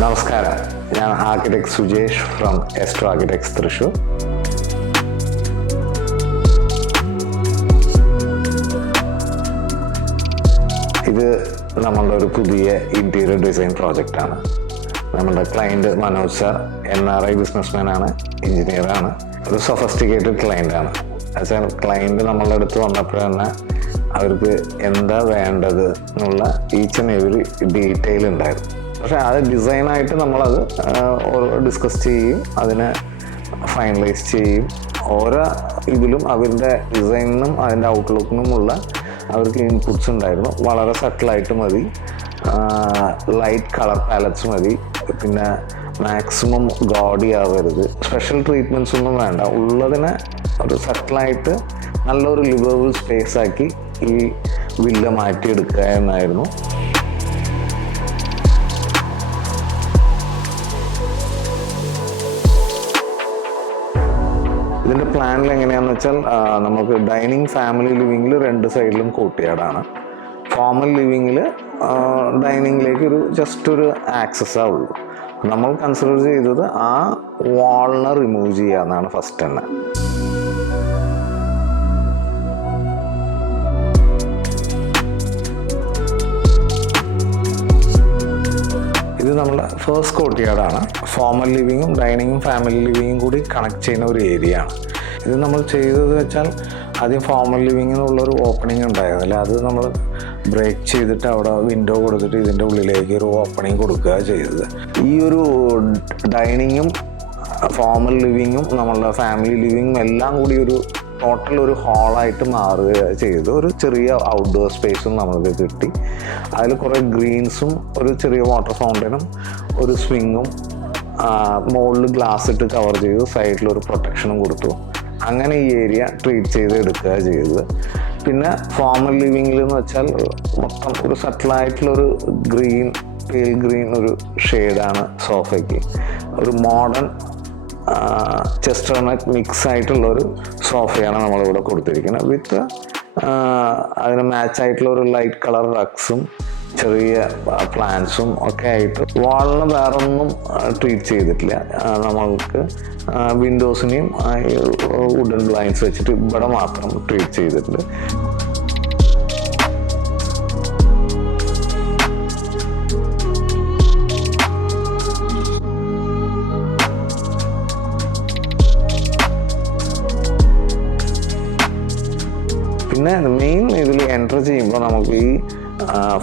നമസ്കാരം, ഞാൻ architect Sujesh from Estro architects Thrissur. ഇത് നമ്മളുടെ ഒരു പുതിയ ഇൻറ്റീരിയർ ഡിസൈൻ പ്രോജക്റ്റാണ്. നമ്മുടെ ക്ലയൻറ്റ് മനോജ് സാർ NRI ബിസിനസ്മാനാണ്, എഞ്ചിനീയറാണ്, ഒരു സൊഫിസ്റ്റിക്കേറ്റഡ് ക്ലയൻ്റാണ്. എന്നുവെച്ചാൽ ക്ലയൻറ്റ് നമ്മളുടെ അടുത്ത് വന്നപ്പോൾ തന്നെ അവർക്ക് എന്താ വേണ്ടത് എന്നുള്ള ഈച്ച് ആൻഡ് എവറി ഡീറ്റെയിൽ ഉണ്ടായിരുന്നു. പക്ഷേ അത് ഡിസൈനായിട്ട് നമ്മളത് ഡിസ്കസ് ചെയ്യും, അതിനെ ഫൈനലൈസ് ചെയ്യും. ഓരോ ഇതിലും അവരുടെ ഡിസൈനിനും അതിൻ്റെ ഔട്ട്ലുക്കിനുമുള്ള അവർക്ക് ഇൻപുട്സ് ഉണ്ടായിരുന്നു. വളരെ സട്ടിലായിട്ട് മതി, ലൈറ്റ് കളർ പാലറ്റ്സ് മതി, പിന്നെ മാക്സിമം ഗോഡി ആവരുത്, സ്പെഷ്യൽ ട്രീറ്റ്മെൻറ്റ്സ് ഒന്നും വേണ്ട, ഉള്ളതിനെ ഒരു സട്ടിലായിട്ട് നല്ലൊരു ലിവബിൾ സ്പേസ് ആക്കി ഈ വില്ല മാറ്റിയെടുക്കുക എന്നായിരുന്നു. ഇതിൻ്റെ പ്ലാനിൽ എങ്ങനെയാണെന്ന് വെച്ചാൽ നമുക്ക് ഡൈനിങ് ഫാമിലി ലിവിങ്ങിൽ രണ്ട് സൈഡിലും കോർട്ട്യാർഡാണ്. ഫോമൽ ലിവിങ്ങിൽ ഡൈനിങ്ങിലേക്ക് ജസ്റ്റ് ഒരു ആക്സസ്സാണ് ഉള്ളൂ. നമ്മൾ കൺസിഡർ ചെയ്തത് ആ വാളിനെ റിമൂവ് ചെയ്യാമെന്നാണ് ഫസ്റ്റ് തന്നെ. ഇത് നമ്മുടെ ഫസ്റ്റ് കോർട്ട്യാർഡാണ്. ഫോമൽ ലിവിങ്ങും ഡൈനിങ്ങും ഫാമിലി ലിവിങ്ങും കൂടി കണക്ട് ചെയ്യുന്ന ഒരു ഏരിയ ആണ്. ഇത് നമ്മൾ ചെയ്തത് വെച്ചാൽ ആദ്യം ഫോമൽ ലിവിങ്ങിനുള്ളൊരു ഓപ്പണിംഗ് ഉണ്ടായിരുന്നില്ല, അത് നമ്മൾ ബ്രേക്ക് ചെയ്തിട്ട് അവിടെ വിൻഡോ കൊടുത്തിട്ട് ഇതിൻ്റെ ഉള്ളിലേക്ക് ഒരു ഓപ്പണിംഗ് കൊടുക്കുക ചെയ്തത്. ഈ ഒരു ഡൈനിങ്ങും ഫോമൽ ലിവിങ്ങും നമ്മളുടെ ഫാമിലി ലിവിങ്ങും എല്ലാം കൂടി ഒരു ടോട്ടൽ ഒരു ഹാളായിട്ട് മാറുക ചെയ്തു. ഒരു ചെറിയ ഔട്ട്ഡോർ സ്പേസും നമ്മൾക്ക് കിട്ടി. അതിൽ കുറേ ഗ്രീൻസും ഒരു ചെറിയ വാട്ടർ ഫൗണ്ടനും ഒരു സ്വിങ്ങും മുകളിൽ ഗ്ലാസ് ഇട്ട് കവർ ചെയ്തു, സൈഡിലൊരു പ്രൊട്ടക്ഷനും കൊടുത്തു. അങ്ങനെ ഈ ഏരിയ ട്രീറ്റ് ചെയ്ത് എടുക്കുക ചെയ്തത്. പിന്നെ ഫോമൽ ലിവിങ്ങിൽ എന്ന് വെച്ചാൽ മൊത്തം ഒരു സട്ടിലായിട്ടുള്ളൊരു ഗ്രീൻ, പേൽ ഗ്രീൻ ഒരു ഷെയ്ഡാണ് സോഫയ്ക്ക്. ഒരു മോഡേൺ ചെസ്റ്റർനട്ട് മിക്സ് ആയിട്ടുള്ളൊരു സോഫയാണ് നമ്മളിവിടെ കൊടുത്തിരിക്കുന്നത്. വിത്ത് അതിന് മാച്ചായിട്ടുള്ള ഒരു ലൈറ്റ് കളർ റഗ്സും ചെറിയ പ്ലാന്റ്സും ഒക്കെ ആയിട്ട്. വാളിന് വേറെ ഒന്നും ട്രീറ്റ് ചെയ്തിട്ടില്ല. നമ്മൾക്ക് വിൻഡോസിനെയും വുഡൻ ബ്ലൈൻഡ്സ് വെച്ചിട്ട് ഇവിടെ മാത്രം ട്രീറ്റ് ചെയ്തിട്ടുണ്ട്. പിന്നെ മെയിൻ ഇതിൽ എൻ്റർ ചെയ്യുമ്പോൾ നമുക്ക് ഈ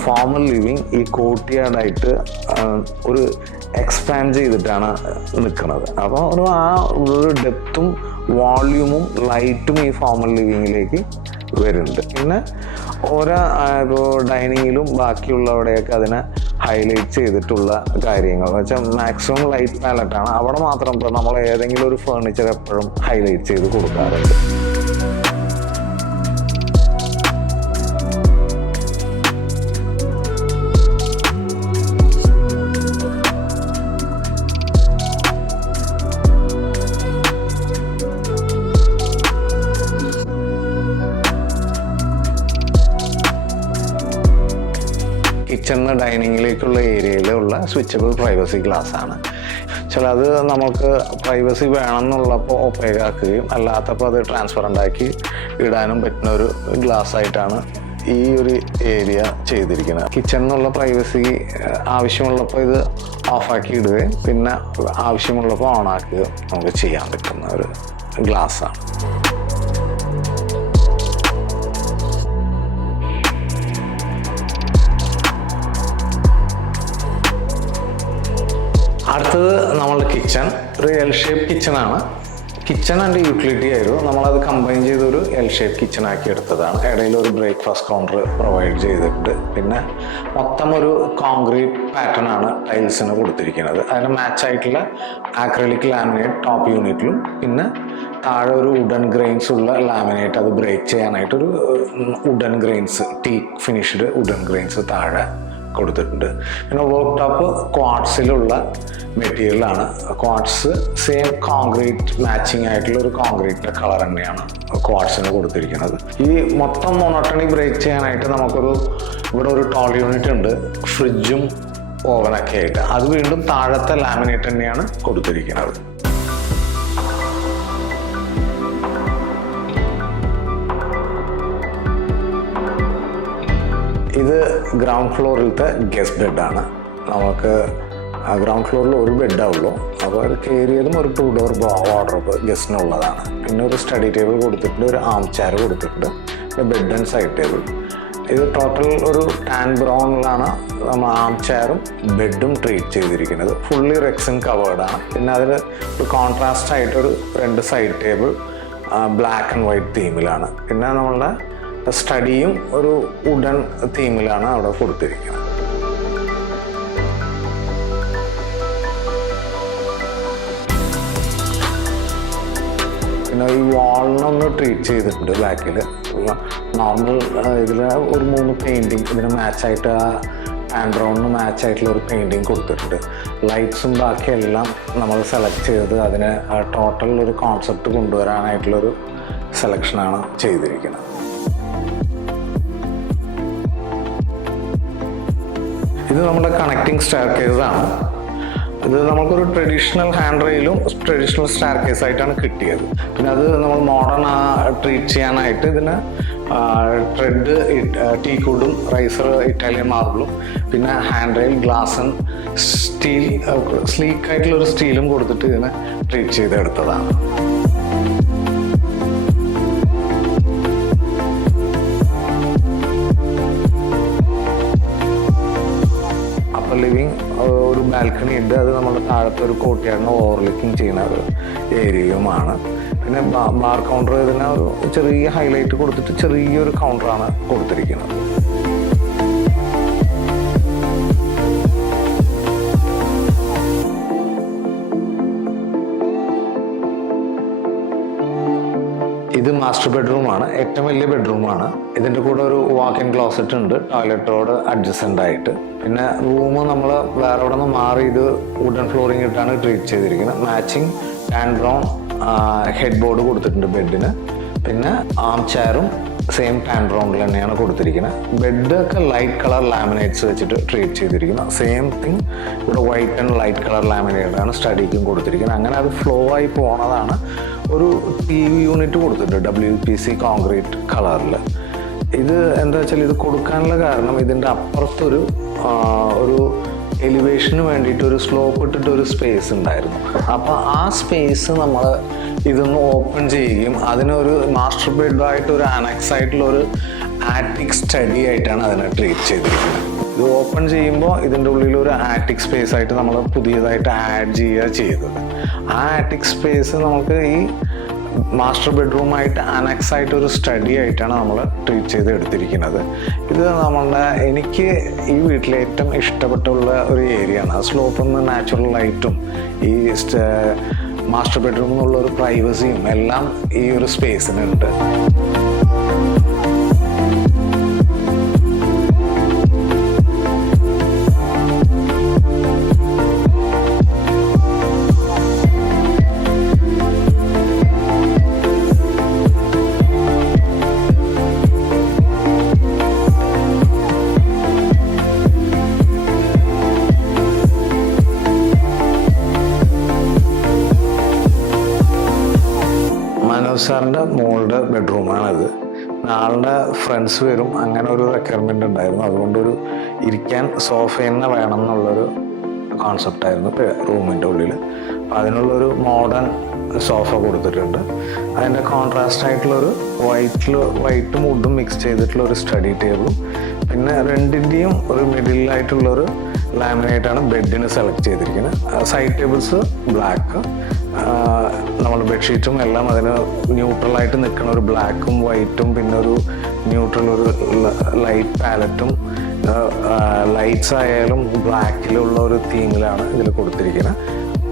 ഫോമൽ ലിവിങ് ഈ കോർട്ട്യാർഡായിട്ട് ഒരു എക്സ്പാൻഡ് ചെയ്തിട്ടാണ് നിൽക്കുന്നത്. അപ്പോൾ ഒരു ഡെപ്തും വോള്യൂമും ലൈറ്റും ഈ ഫോമൽ ലിവിങ്ങിലേക്ക് വരുന്നുണ്ട്. പിന്നെ ഓരോ ഇപ്പോൾ ഡൈനിങ്ങിലും ബാക്കിയുള്ളവിടെയൊക്കെ അതിനെ ഹൈലൈറ്റ് ചെയ്തിട്ടുള്ള കാര്യങ്ങൾ വെച്ചാൽ മാക്സിമം ലൈറ്റ് പാലറ്റാണ്. അവിടെ മാത്രം ഇപ്പോൾ നമ്മൾ ഏതെങ്കിലും ഒരു ഫേർണിച്ചർ എപ്പോഴും ഹൈലൈറ്റ് ചെയ്ത് കൊടുക്കാറുണ്ട്. കിച്ചണിന് ഡൈനിങ്ങിലേക്കുള്ള ഏരിയയിലുള്ള സ്വിച്ചബിൾ പ്രൈവസി ഗ്ലാസ് ആണ്. അത് നമുക്ക് പ്രൈവസി വേണമെന്നുള്ളപ്പോൾ ഒപ്പേക്ക് ആക്കുകയും അല്ലാത്തപ്പോൾ അത് ട്രാൻസ്പെറൻ്റ് ആക്കി ഇടാനും പറ്റുന്ന ഒരു ഗ്ലാസ് ആയിട്ടാണ് ഈ ഒരു ഏരിയ ചെയ്തിരിക്കുന്നത്. കിച്ചണിനുള്ള പ്രൈവസി ആവശ്യമുള്ളപ്പോൾ ഇത് ഓഫാക്കി ഇടുകയും പിന്നെ ആവശ്യമുള്ളപ്പോൾ ഓണാക്കുകയും നമുക്ക് ചെയ്യാൻ പറ്റുന്ന ഒരു ഗ്ലാസ്സാണ്. അടുത്തത് നമ്മളുടെ കിച്ചൺ ഒരു എൽ ഷേപ്പ് കിച്ചണാണ്. കിച്ചൺ ആൻഡ് യൂട്ടിലിറ്റി ആയിരുന്നു. നമ്മളത് കമ്പൈൻ ചെയ്തൊരു എൽ ഷേപ്പ് കിച്ചൺ ആക്കി എടുത്തതാണ്. ഇടയിൽ ഒരു ബ്രേക്ക്ഫാസ്റ്റ് കൗണ്ടർ പ്രൊവൈഡ് ചെയ്തിട്ടുണ്ട്. പിന്നെ മൊത്തം ഒരു കോൺക്രീറ്റ് പാറ്റേൺ ആണ് ടൈൽസിന് കൊടുത്തിരിക്കുന്നത്. അതിന് മാച്ചായിട്ടുള്ള ആക്രിലിക് ലാമിനേറ്റ് ടോപ്പ് യൂണിറ്റിലും പിന്നെ താഴെ ഒരു വുഡൻ ഗ്രെയിൻസ് ഉള്ള ലാമിനേറ്റ് അത് ബ്രേക്ക് ചെയ്യാനായിട്ടൊരു വുഡൻ ഗ്രെയിൻസ് ടീക്ക് ഫിനിഷ്ഡ് വുഡൻ ഗ്രെയിൻസ് താഴെ കൊടുത്തിട്ടുണ്ട്. പിന്നെ വർക്ക് ടോപ്പ് ക്വാർട്സിലുള്ള മെറ്റീരിയലാണ്. ക്വാർട്സ് സെയിം കോൺക്രീറ്റ് മാച്ചിങ് ആയിട്ടുള്ള ഒരു കോൺക്രീറ്റിൻ്റെ കളർ തന്നെയാണ് ക്വാർട്സിന് കൊടുത്തിരിക്കുന്നത്. ഈ മൊത്തം മൊണോട്ടണി ബ്രേക്ക് ചെയ്യാനായിട്ട് നമുക്കൊരു ഇവിടെ ഒരു ടോൾ യൂണിറ്റ് ഉണ്ട്. ഫ്രിഡ്ജും ഓവനൊക്കെ ആയിട്ട്. അത് വീണ്ടും താഴത്തെ ലാമിനേറ്റ് തന്നെയാണ് കൊടുത്തിരിക്കുന്നത്. ഇത് ഗ്രൗണ്ട് ഫ്ലോറിലത്തെ ഗസ്റ്റ് ബെഡാണ്. നമുക്ക് ഗ്രൗണ്ട് ഫ്ലോറിൽ ഒരു ബെഡാവുള്ളൂ. അപ്പോൾ അത് കയറിയതും ഒരു 2 ഡോർ വാർഡ്രോബ് ഗസ്റ്റിനുള്ളതാണ്. പിന്നെ ഒരു സ്റ്റഡി ടേബിൾ കൊടുത്തിട്ടുണ്ട്, ഒരു ആം ചെയർ കൊടുത്തിട്ടുണ്ട്, ബെഡ് ആൻഡ് സൈഡ് ടേബിൾ. ഇത് ടോട്ടൽ ഒരു ടാൻ ബ്രൗണിലാണ് നമ്മൾ ആം ചെയറും ബെഡും ട്രീറ്റ് ചെയ്തിരിക്കുന്നത്. ഫുള്ളി റെക്സിൻ കവേർഡാണ്. പിന്നെ അതിൽ ഒരു കോൺട്രാസ്റ്റ് ആയിട്ടൊരു 2 side table black and white തീമിലാണ്. പിന്നെ നമ്മളുടെ സ്റ്റഡിയും ഒരു വുഡൻ തീമിലാണ് അവിടെ കൊടുത്തിരിക്കുന്നത്. പിന്നെ ഈ വാളിനൊന്ന് ട്രീറ്റ് ചെയ്തിട്ടുണ്ട് ബാക്കിൽ. നോർമൽ ഇതിൽ ഒരു 3 പെയിൻറ്റിങ് ഇതിന് മാച്ചായിട്ട് ആൻഡ്രോണിന് മാച്ചായിട്ടുള്ള ഒരു പെയിൻറ്റിങ് കൊടുത്തിട്ടുണ്ട്. ലൈറ്റ്സും ബാക്കിയെല്ലാം നമ്മൾ സെലക്ട് ചെയ്തത് അതിന് ടോട്ടൽ ഒരു കോൺസെപ്റ്റ് കൊണ്ടുവരാനായിട്ടുള്ളൊരു സെലക്ഷനാണ് ചെയ്തിരിക്കുന്നത്. ഇത് നമ്മുടെ കണക്റ്റിംഗ് സ്റ്റെയർ കേസാണ്. ഇത് നമുക്കൊരു ട്രഡീഷണൽ ഹാൻഡ് റെയിലും ട്രഡീഷണൽ സ്റ്റെയർ കേസായിട്ടാണ് കിട്ടിയത്. പിന്നെ അത് നമ്മൾ മോഡേൺ ട്രീറ്റ് ചെയ്യാനായിട്ട് ഇതിന് ട്രെഡ് ടീക്വുഡും റൈസർ ഇറ്റാലിയൻ മാർബിളും പിന്നെ hand rail glass and steel സ്ലീക്കായിട്ടുള്ളൊരു സ്റ്റീലും കൊടുത്തിട്ട് ഇതിനെ ട്രീറ്റ് ചെയ്തെടുത്തതാണ്. ലിവിങ് ഒരു ബാൽക്കണി ഉണ്ട്. അത് നമ്മുടെ താഴത്തെ ഒരു കോർട്ട്യാർഡിന് ഓവർലുക്കിങ് ചെയ്യുന്ന ഒരു ഏരിയയുമാണ്. പിന്നെ ബാർ കൗണ്ടർ ഇതിന് ഒരു ചെറിയ ഹൈലൈറ്റ് കൊടുത്തിട്ട് ചെറിയൊരു കൗണ്ടറാണ് കൊടുത്തിരിക്കുന്നത്. ഇത് മാസ്റ്റർ ബെഡ്റൂമാണ്. ഏറ്റവും വലിയ ബെഡ്റൂമാണ്. ഇതിൻ്റെ കൂടെ ഒരു വാക്ക് ഇൻ ക്ലോസറ്റ് ഉണ്ട് ടോയ്ലറ്റോട് അഡ്ജസ്റ്റൻ്റ് ആയിട്ട്. പിന്നെ റൂം നമ്മൾ വേറെ അവിടെ നിന്ന് മാറി ഇത് വുഡൻ ഫ്ലോറിംഗ് ഇട്ടാണ് ട്രീറ്റ് ചെയ്തിരിക്കുന്നത്. Matching tan brown head board കൊടുത്തിട്ടുണ്ട് ബെഡിന്. പിന്നെ ആം ചെയറും സെയിം ടാൻ ബ്രൗണിൽ തന്നെയാണ് കൊടുത്തിരിക്കുന്നത്. ബെഡൊക്കെ ലൈറ്റ് കളർ ലാമിനേറ്റ്സ് വെച്ചിട്ട് ട്രീറ്റ് ചെയ്തിരിക്കുന്നത്. സെയിം തിങ് ഇവിടെ വൈറ്റ് ആൻഡ് ലൈറ്റ് കളർ ലാമിനേറ്റാണ് സ്റ്റഡിക്കും കൊടുത്തിരിക്കുന്നത്. അങ്ങനെ അത് ഫ്ലോ ആയി പോണതാണ്. ഒരു TV യൂണിറ്റ് കൊടുത്തിട്ടുണ്ട് WPC കോൺക്രീറ്റ് കളറിൽ. ഇത് എന്താ വെച്ചാൽ ഇത് കൊടുക്കാനുള്ള കാരണം ഇതിൻ്റെ അപ്പുറത്തൊരു ഒരു എലിവേഷന് വേണ്ടിയിട്ട് ഒരു സ്ലോപ്പ് ഇട്ടിട്ട് ഒരു സ്പേസ് ഉണ്ടായിരുന്നു. അപ്പോൾ ആ സ്പേസ് നമ്മൾ ഇതൊന്ന് ഓപ്പൺ ചെയ്യുകയും അതിനൊരു മാസ്റ്റർ ബെഡായിട്ട് ഒരു അനക്സ് ആയിട്ടുള്ള ഒരു ആറ്റിക് സ്റ്റഡി ആയിട്ടാണ് അതിനെ ട്രീറ്റ് ചെയ്തിരിക്കുന്നത്. ഇത് ഓപ്പൺ ചെയ്യുമ്പോൾ ഇതിൻ്റെ ഉള്ളിൽ ഒരു ആറ്റിക് സ്പേസ് ആയിട്ട് നമ്മൾ പുതിയതായിട്ട് ആഡ് ചെയ്യുക ചെയ്തത്. ആ ആറ്റിക് സ്പേസ് നമുക്ക് ഈ മാസ്റ്റർ ബെഡ്റൂമായിട്ട് അനക്സ് ആയിട്ട് ഒരു സ്റ്റഡി ആയിട്ടാണ് നമ്മൾ ട്രീറ്റ് ചെയ്ത് എടുത്തിരിക്കുന്നത്. ഇത് എനിക്ക് ഈ വീട്ടിലെ ഏറ്റവും ഇഷ്ടപ്പെട്ടുള്ള ഒരു ഏരിയയാണ്. സ്ലോപ്പിൽ നിന്ന് നാച്ചുറൽ ലൈറ്റും ഈ മാസ്റ്റർ ബെഡ്റൂമിൽ നിന്നുള്ള ഒരു പ്രൈവസിയും എല്ലാം ഈ ഒരു സ്പേസിനുണ്ട്. സാറിൻ്റെ മോളുടെ ബെഡ്റൂമാണിത്. ആളുടെ ഫ്രണ്ട്സ് വരും, അങ്ങനെ ഒരു റിക്വയർമെൻ്റ് ഉണ്ടായിരുന്നു. അതുകൊണ്ടൊരു ഇരിക്കാൻ സോഫ തന്നെ വേണം എന്നുള്ളൊരു കോൺസെപ്റ്റായിരുന്നു റൂമിൻ്റെ ഉള്ളിൽ. അപ്പം അതിനുള്ളൊരു മോഡേൺ സോഫ കൊടുത്തിട്ടുണ്ട്. അതിൻ്റെ കോൺട്രാസ്റ്റ് ആയിട്ടുള്ളൊരു വൈറ്റും വുഡും മിക്സ് ചെയ്തിട്ടുള്ള ഒരു സ്റ്റഡി ടേബിളും പിന്നെ രണ്ടിൻ്റെയും ഒരു മിഡിലായിട്ടുള്ളൊരു ലാമിനേറ്റാണ് ബെഡിന് സെലക്ട് ചെയ്തിരിക്കുന്നത്. സൈഡ് ടേബിൾസ് ബ്ലാക്ക്, നമ്മൾ ബെഡ്ഷീറ്റും എല്ലാം അതിന് ന്യൂട്രലായിട്ട് നിൽക്കുന്ന ഒരു ബ്ലാക്കും വൈറ്റും പിന്നെ ഒരു ന്യൂട്രൽ ഒരു ലൈറ്റ് പാലറ്റും ലൈറ്റ്സ് ആയാലും ബ്ലാക്കിലുള്ള ഒരു തീമിലാണ് ഇതിൽ കൊടുത്തിരിക്കുന്നത്.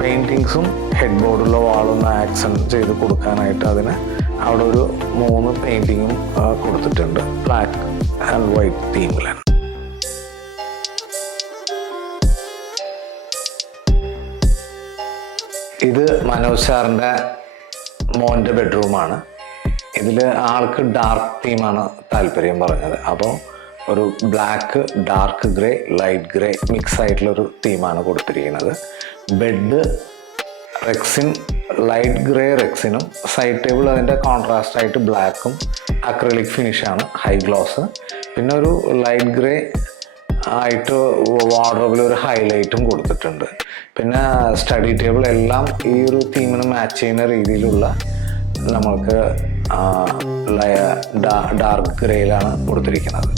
പെയിൻറ്റിങ്സും ഹെഡ് ബോർഡുള്ള വാളൊന്ന് ആക്സെൻറ്റ് ചെയ്ത് കൊടുക്കാനായിട്ട് അതിന് അവിടെ ഒരു 3 പെയിൻറ്റിങ്ങും കൊടുത്തിട്ടുണ്ട് ബ്ലാക്ക് ആൻഡ് വൈറ്റ് തീമിലാണ്. ഇത് മനോജ് സാറിൻ്റെ മോൻ്റെ ബെഡ്റൂമാണ്. ഇതിൽ ആൾക്ക് ഡാർക്ക് തീമാണ് താല്പര്യം പറഞ്ഞത്. അപ്പോൾ ഒരു black, dark grey, light grey mix ആയിട്ടുള്ളൊരു തീമാണ് കൊടുത്തിരിക്കുന്നത്. ബെഡ് റെക്സിൻ, ലൈറ്റ് ഗ്രേ റെക്സിനും, സൈഡ് ടേബിൾ അതിൻ്റെ കോൺട്രാസ്റ്റ് ആയിട്ട് ബ്ലാക്കും അക്രലിക് ഫിനിഷാണ്, ഹൈ ഗ്ലോസ്. പിന്നെ ഒരു ലൈറ്റ് ഗ്രേ ആയിട്ട് വാർഡ്രോബിൽ ഒരു ഹൈലൈറ്റും കൊടുത്തിട്ടുണ്ട്. പിന്നെ സ്റ്റഡി ടേബിൾ എല്ലാം ഈ ഒരു തീമിന് മാച്ച് ചെയ്യുന്ന രീതിയിലുള്ള നമ്മൾക്ക് ഡാർക്ക് ഗ്രേയിലാണ് കൊടുത്തിരിക്കുന്നത്.